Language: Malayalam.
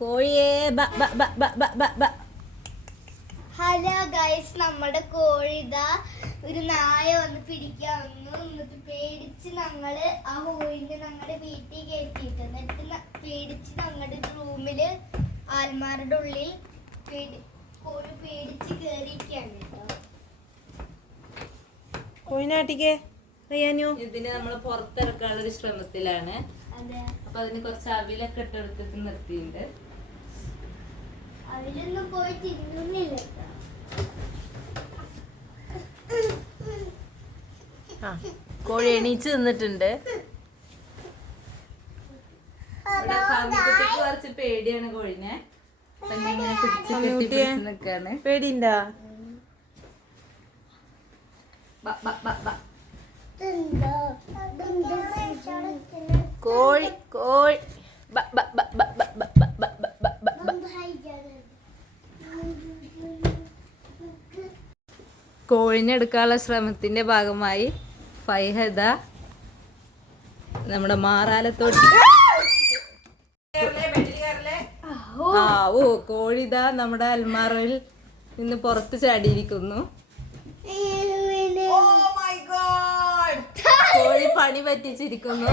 കോഴിയെ ഹലോ ഗൈസ്, നമ്മുടെ കോഴി ഇതാ ഒരു നായ വന്ന് പിടിക്കാൻ വന്നു. എന്നിട്ട് പേടിച്ച് ഞങ്ങള് ആ കോഴിനെ ഞങ്ങളുടെ വീട്ടിൽ കയറ്റിയിട്ട് എന്നിട്ട് പേടിച്ച് ഞങ്ങളുടെ റൂമില് ആൽമാരുടെ ഉള്ളിൽ കോഴി പേടിച്ച് കയറിയിരിക്കുകയാണ് കേട്ടോ. കോഴിനാട്ടിക്ക് അറിയാനോ? ഇതിന് നമ്മൾ പുറത്തിറക്കാനുള്ള ഒരു ശ്രമത്തിലാണ്. അതെ, അപ്പൊ അതിന് കുറച്ച് അവിലൊക്കെ ഇട്ടെടുത്തിട്ട് നിർത്തിയിട്ടുണ്ട്. അതിലൊന്നും പോയി തിന്നുന്നില്ല കേട്ടോ. കോഴി എണീച്ച് നിന്നിട്ടുണ്ട്. ഇവിടെ ഫാമിക്കുട്ടിക്ക് കുറച്ച് പേടിയാണ് കോഴിനെ. അപ്പൊ ഇങ്ങനെ പിടിച്ച് നിക്കാണ്. പേടിണ്ടാ? കോഴി കോഴി കോഴിനെ എടുക്കാനുള്ള ശ്രമത്തിന്റെ ഭാഗമായി ഫൈഹദ നമ്മുടെ മാറാലത്തോട്ട് കോഴിതാ നമ്മുടെ അൽമാറയിൽ നിന്ന് പുറത്ത് ചാടിയിരിക്കുന്നു. കോഴി പണി പറ്റിച്ചിരിക്കുന്നു.